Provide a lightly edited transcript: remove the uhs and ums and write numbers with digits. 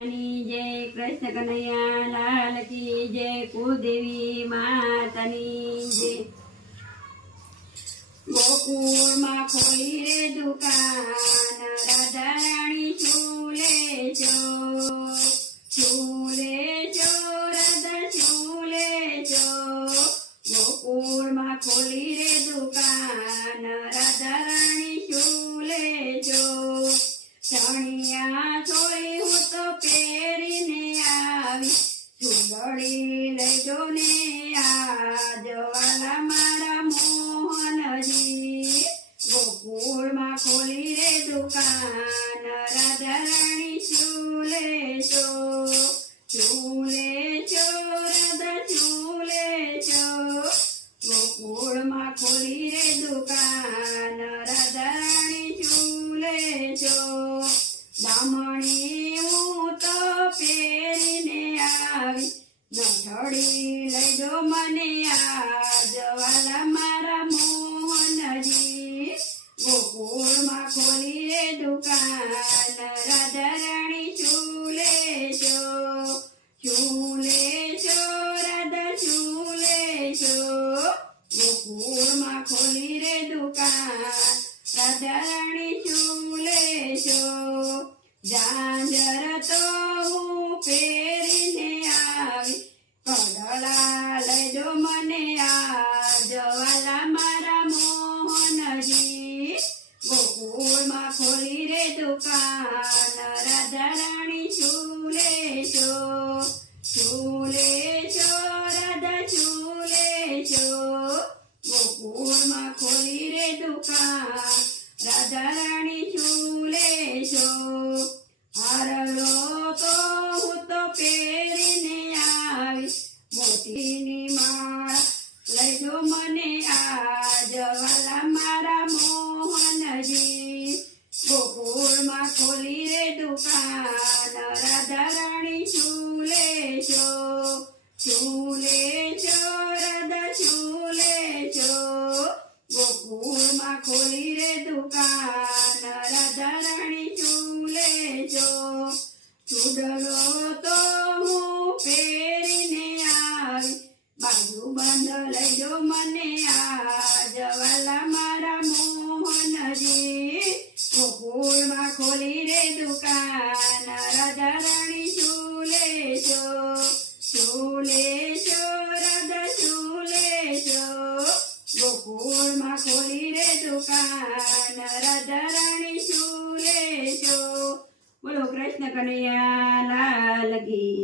जय कृष्ण कन्हैया लाल की जय कुलदेवी मातानी जय। गोकुळ में खोली रे दुकान राधा रानी झूले जो राधा झूले जो। गोकुळ में खोली रे दुकान राधा रानी झूले जो। चणिया छोड़ी हूँ तो पेरीने आवी झूलड़ी लेजो ने आज वाला मारा मोहनजी। गोकुळ में खोली रे दुकान राधा रानी झूले जो राधा झूले जो। गोकुळ में खोली रे दुकान राधा रानी झूले जो। दामणी हूँ तो पेरीने आवी नथड़ी लईजो मने आज वाला मारा मोहनजी। गोकुळ में खोली रे दुकान राधा रानी झूले जो राधा झूले जो। गोकुळ में खोली रे दुकान राधा रानी झूले जो। झांझर तो हूँ पेरीने आवी कड़ला लईजो मने आज वाला मारा मोहनजी। गोकुळ में खोली रे दुकान राधा रानी झूले जो राधा झूले जो। गोकुळ में खोली रे दुकान राधा रानी झूले जो। हारलो तो हूँ तो पेरीने आवी मोतीनी माळा लईजो मने आज वाला मारा मोहनजी। गोकुळ में खोली रे दुकान राधा रानी झूले जो राधा झूले जो। गोकुळ में खोली रे दुकान राधा रानी झूले जो। चूडलो तो हूँ पेरीने आवी बाजू बंध लईजो मने आज वाला मारा मोहनजी। गोकुळ में खोली रे दुकान राधा रानी झूले जो राधा झूले जो। गोकुळ में खोली रे दुकान राधा रानी झूले जो। बोलो कृष्ण कन्हैया लाल की।